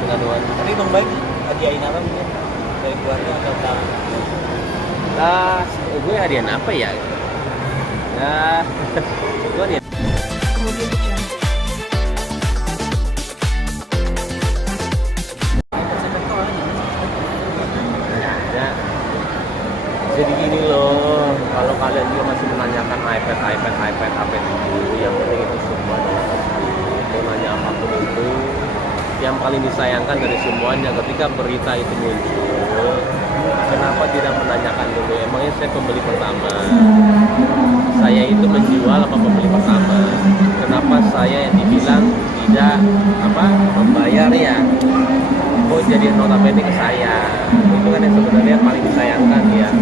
kandungan. Tapi Bang Baim hadiahin apa mungkin dari keluarga atau tamu? Nah, gue hadiah apa ya? Nah, gue hadiah. Ya, jadi gini loh, kalau kalian juga masih menanyakan iPad apa itu, yang penting itu semua adalah mau nanya apapun itu, yang paling disayangkan dari semuanya ketika berita itu muncul, kenapa tidak menanyakan dulu? Emangnya saya pembeli pertama? Saya itu menjual apa pembeli pertama? Kenapa saya yang dibilang tidak membayar ya? Kok jadi notabene ke saya? Itu kan yang sebenarnya paling disayangkan ya.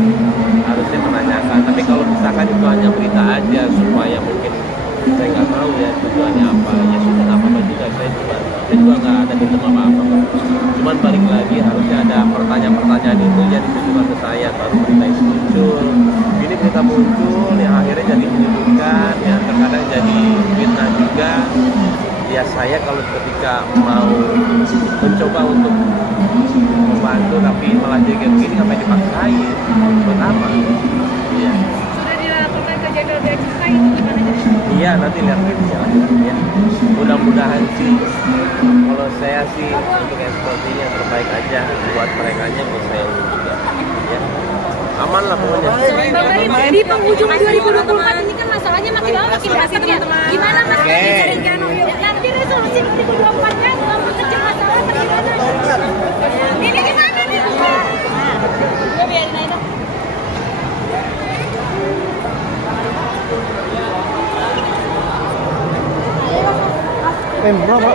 Harusnya menanyakan. Tapi kalau misalkan itu hanya berita aja supaya mungkin saya nggak tahu ya tujuannya apa, ya sudah nggak apa-apa juga. Saya juga nggak ada dendam apa-apa. Cuman balik lagi harusnya ada pertanyaan-pertanyaan itu yang ditujukan ke saya baru berita itu muncul. Ini berita muncul yang akhirnya jadi menyebutkan, yang terkadang jadi fitnah juga. Ya saya kalau ketika mau mencoba untuk membantu tapi malah jadi kayak begini, ngapain dipaksain? Buat apa? Iya. Sudah dilaporkan ke Jenderal Bea Cukai itu gimana jadi? Iya, nanti lihat aja ya. Mudah-mudahan sih, kalau saya sih untuk yang seperti ini yang terbaik aja buat mereka nya, buat saya juga. Ya. Aman lah pokoknya. Di penghujung 2024 ini kan masalahnya makin lama makin dasar ya. Gimana Mas mencari nanti resolusi 2024-nya untuk kecil masalah bagaimana? Ini gimana nih? Ya biarin aja. Berapa?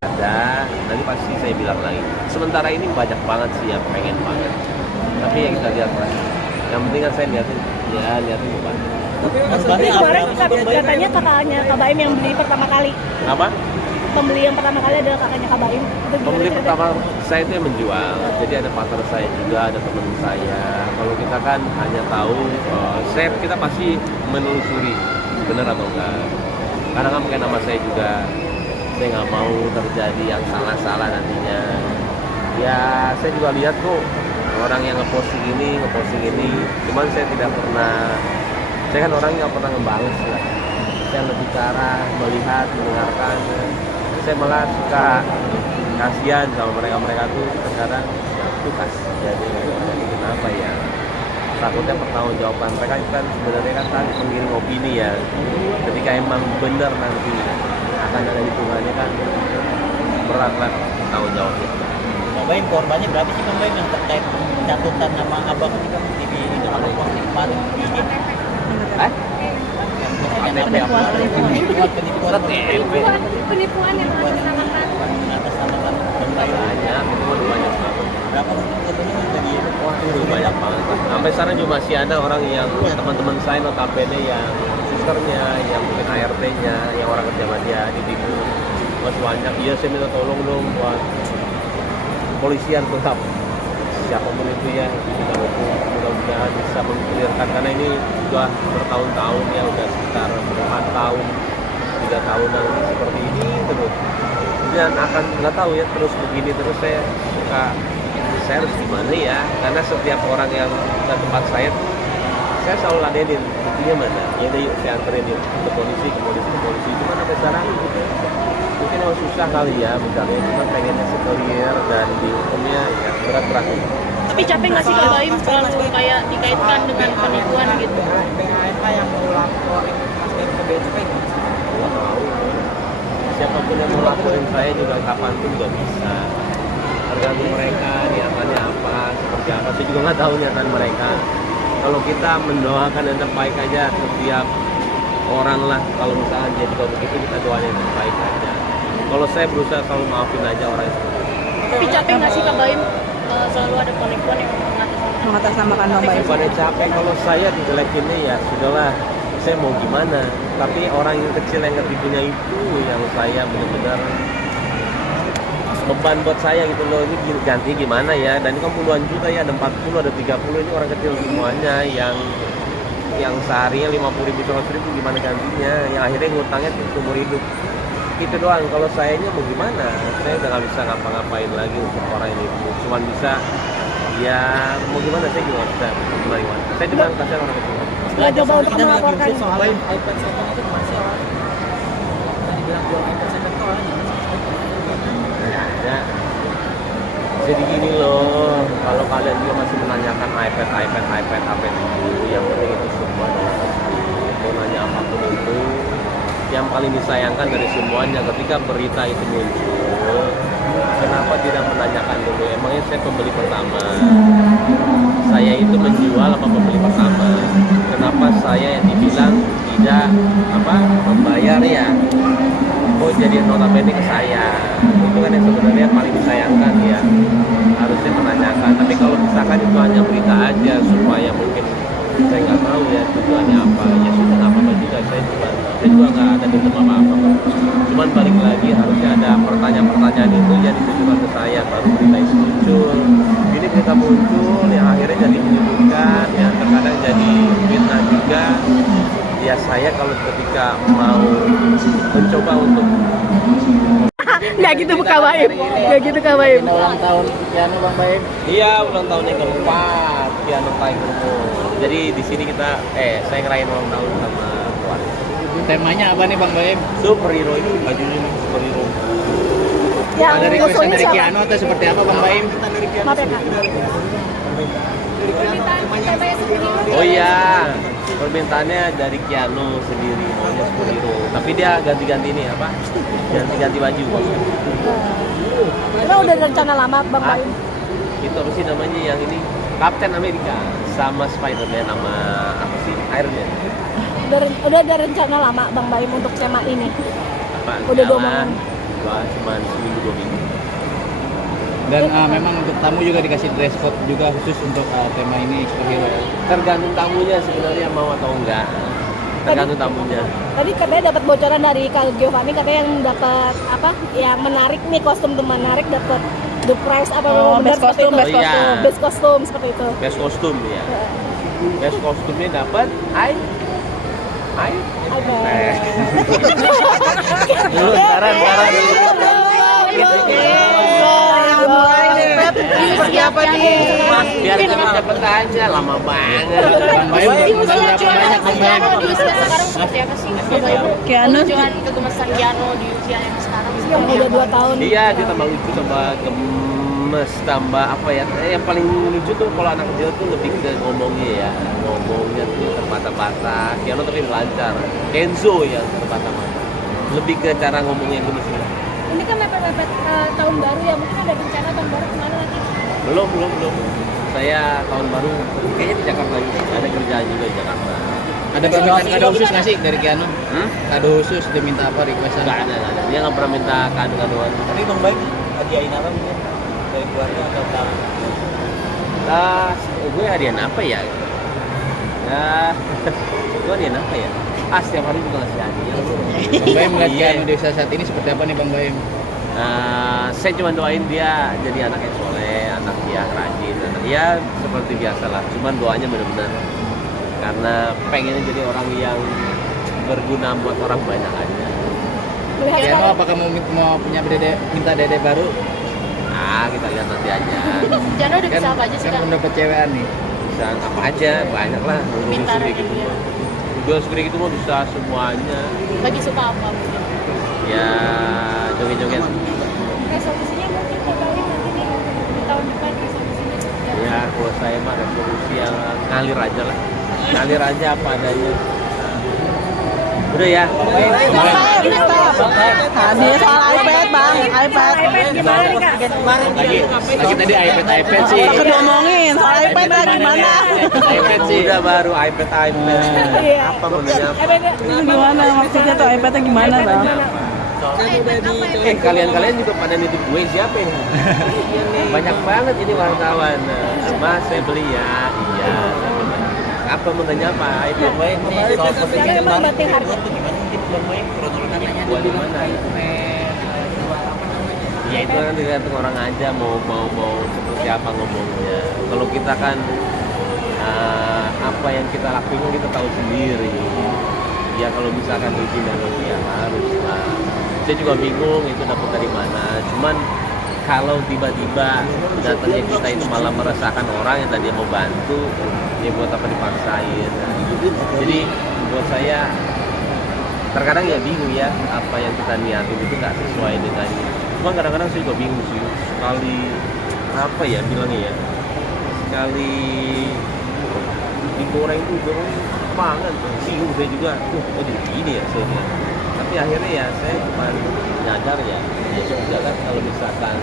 Ada, nanti pasti saya bilang lagi. Sementara ini banyak banget sih yang pengen banget. Tapi yang kita lihat lah. Yang penting kan saya liatin bukan. Tapi kemarin katanya kakaknya Kak Baim yang beli pertama kali. Apa? Pembeli yang pertama kali adalah kakaknya Kak Baim. Pembeli pertama saya itu yang menjual. Jadi ada partner saya juga, ada teman saya. Kalau kita kan hanya tahu, kita pasti menelusuri benar atau enggak. Karena kan pakai nama saya juga. Saya nggak mau terjadi yang salah-salah nantinya. Ya saya juga lihat kok orang yang ngeposting ini. Cuman saya tidak pernah. Saya kan orangnya nggak pernah ngebales lah. Saya lebih cara melihat, mendengarkan. Saya malah suka kasihan sama mereka tuh terkadang tuh jadi kenapa ya, takutnya pertanggungjawaban mereka kan sebenarnya kan tadi pengiring opini ya, ketika emang benar nanti akan ada hitungannya kan berat lah tanggung jawabnya. Bang Baim korbannya berapa sih Bang Baim yang terkait catatan nama abang ini kan di itu ada posting kemarin di IG? Penipuan yang mengatasnamakan Bang Baim Banyak, itu mah banyak banget. berapa mungkin katanya dari Wah itu banyak banget. Sampai sekarang juga masih ada orang yang teman-tean saya notabene yang susternya, yang mungkin ART-nya, yang orang kerja sama dia ditipu. Masih banyak. Iya saya minta tolong dong buat polisian tetap siapapun itu ya kita hukum, mudah-mudahan bisa mengklirkan karena ini sudah bertahun-tahun ya, udah sekitar puluhan tahun, 3 tahunan seperti ini terus, dan akan nggak tahu ya terus begini terus. Saya harus gimana ya, karena setiap orang yang ke tempat saya selalu ladenin buktinya mana ya, udah yuk saya anterin yuk ke polisi, cuman sampai sekarang gitu. Mungkin emang susah kali ya misalnya, cuma pengennya seclear dan dihukumnya ya berat-berat. Tapi capek nggak sih Kak Baim selalu kayak dikaitkan dengan penipuan gitu? PHK yang mau laporin Mas Baim ke Bea Cukai Nggak tahu. Siapapun yang mau laporin saya juga kapanpun juga bisa. Tergantung mereka niatannya apa, seperti apa. Saya juga nggak tahu niatan mereka. Kalau kita mendoakan yang terbaik aja setiap orang lah. Kalau misalnya jadi kalau begitu kita doain yang terbaik aja. Kalau saya berusaha selalu maafin aja orang yang seperti itu. Tapi capek nggak sih Kak Baim selalu ada penipuan yang mengatasnamakan Bang Baim? Bukannya capek, kalau saya dijelekinnya ya sudahlah, saya mau gimana. Tapi orang yang kecil yang ketipunya itu yang saya benar-benar beban buat saya gitu loh, ini ganti gimana ya, dan ini kan puluhan juta ya, ada 40, ada 30, ini orang kecil semuanya yang seharinya 50.000, 100.000 gimana gantinya, yang akhirnya ngutangnya seumur hidup. Itu doang. Kalau sayanya mau gimana, saya udah nggak bisa ngapa-ngapain lagi untuk orang ini, cuman bisa ya mau gimana, saya juga nggak bisa gimana, saya cuma kasih orang kecil. Nggak coba untuk melaporkan. soal iPad second itu gimana sih awalnya? Tadi bilang jual iPad second tuh awalnya gimana sih? Ya, jadi gini loh, kalau kalian juga masih menanyakan iPad itu, yang penting itu semua adalah mau nanya apapun itu, yang paling disayangkan dari semuanya ketika berita itu muncul, kenapa tidak menanyakan dulu, emangnya saya pembeli pertama, saya itu menjual apa pembeli pertama, kenapa saya yang dibilang tidak membayar ya, oh jadi notabene ke saya, itu kan yang sebenarnya paling disayangkan ya, harusnya menanyakan. Tapi kalau misalkan itu hanya berita aja supaya mungkin saya nggak tahu ya tujuannya apa, ya sudah nggak apa-apa juga, saya juga nggak ada dendam apa-apa, cuman balik lagi harusnya ada pertanyaan-pertanyaan itu yang ditujukan ke saya baru berita itu muncul. Ini berita muncul yang akhirnya jadi menyebutkan, yang terkadang jadi fitnah juga. Ya saya kalau ketika mau mencoba untuk Nggak gitu Kak Baim. Nggak gitu Kak Baim. Ulang tahun piano Bang Baim. iya ulang tahunnya keempat piano Tiger. Jadi di sini saya ngerayain ulang tahun sama keluarga. Temanya apa nih Bang Baim? Superhero itu bajunya nih, superhero. Yang Ada request usulnya dari siapa? Kiano atau seperti apa Bang Baim? Maaf ya Kak. Permintaan temanya superhero. Oh iya, permintaannya dari Kiano sendiri maunya superhero. Tapi dia ganti-ganti ini ganti-ganti baju. Emang udah ada rencana lama Bang Ah, Baim? itu apa sih namanya yang ini? Captain America sama Spider-Man sama apa sih? Iron Man. Udah ada rencana lama Bang Baim untuk tema ini. Apaan? Udah Jalan, dua cuma seminggu 2 minggu. Dan memang untuk tamu juga dikasih dress code juga khusus untuk tema ini superhero. Tergantung tamunya sebenarnya mau atau enggak. Tergantung tamunya. Tadi katanya dapat bocoran dari Kak Giovanni, katanya yang dapat yang menarik nih, kostum tuh menarik, dapat the prize Oh, benar best seperti kostum, itu. best kostum. Best kostum seperti itu. Best kostum ya. Best kostumnya dapat dulu sekarang Seperti apa nih? biar cepet aja, lama banget. Bang Baim Di berapa usia banyak Bang Baim? Kiano di usia sekarang seperti apa sih? Kiano Tujuan kegemasan Kiano di usia yang sekarang yang udah 2 tahun. Iya, dia tambah lucu, tambah gemes, tambah apa ya? Yang paling lucu tuh kalau anak kecil tuh lebih ke ngomongnya tuh terbata-bata. Kiano tapi lancar. Kenzo yang terbata-bata. Lebih ke cara ngomongnya yang gemes. Ini kan mepet-mepet tahun baru ya, mungkin ada rencana tahun baru kemana nanti? Belum. Saya tahun baru kayaknya di Jakarta lagi. Ada kerjaan juga di Jakarta. Ada permintaan kado khusus nggak sih dari Kiano? Kado khusus dia minta apa requestan? Nggak ada. Dia nggak pernah minta kado-kadoan. Tapi Bang Baim hadiahin apa mungkin dari keluarga atau tamu? Gue hadiah apa ya? Gue hadiah apa ya? Setiap hari juga ngasih hadiah. Bang Baim melihat Iya. Kiano di usia saat ini seperti apa nih Bang Baim? Saya cuma doain dia jadi anak yang soleh, anak yang rajin, anak ya seperti biasa lah. Cuman doanya benar-benar karena pengennya jadi orang yang berguna buat orang banyak aja. Melihat Kiano apakah mau punya minta dede baru? Kita lihat nanti aja. Kiano udah bisa apa aja sih Kan kan? belum dapet cewekan nih. Bisa apa aja, banyak lah. Pintar Gitu. gitu ya. Juga segede gitu mah bisa semuanya. Lagi suka apa mungkin? Ya joget-joget. Resolusinya mungkin kembali nanti nih di tahun depan resolusinya. Ya kalau saya mah resolusi yang ngalir aja lah. Ngalir aja apa adanya. Udah ya. tadi soal iPad Bang, iPad gimana nih Kak? Lagi tadi iPad sih. Udah ngomongin soal iPad gimana? iPad sih. Udah baru iPad. Iya. Apa menanya apa? Gimana maksudnya tuh iPadnya gimana Bang? Kalian juga pada nitip gue siapa ini? Banyak banget ini wartawan. Mas saya beli ya. Iya. Apa mau tanya apa? iPad gue ini soal postingan Emang kemarin. batin harga. Gimana sih Bang Baim kronologinya? Buat di mana? Ya itu kan tergantung orang aja mau seperti apa ngomongnya. Kalau kita kan apa yang kita lakuin kita tahu sendiri. Ya kalau misalkan izin dan ya harus lah. Saya juga bingung itu dapat dari mana. Cuman kalau tiba-tiba datangnya kita itu malah meresahkan orang yang tadi mau bantu, ya buat apa dipaksain. Jadi buat saya terkadang ya bingung ya apa yang kita niatin itu nggak sesuai dengan. Cuma kadang-kadang saya juga bingung sih sekali apa ya bilangnya ya sekali digoreng itu dorong banget bingung saya juga oh jadi gini ya saya bilang. Tapi akhirnya ya saya cuma nyadar ya sudah kan kalau misalkan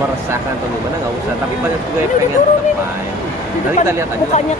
meresahkan atau gimana nggak usah tapi banyak juga yang pengen tetap main nanti kita lihat aja Mukanya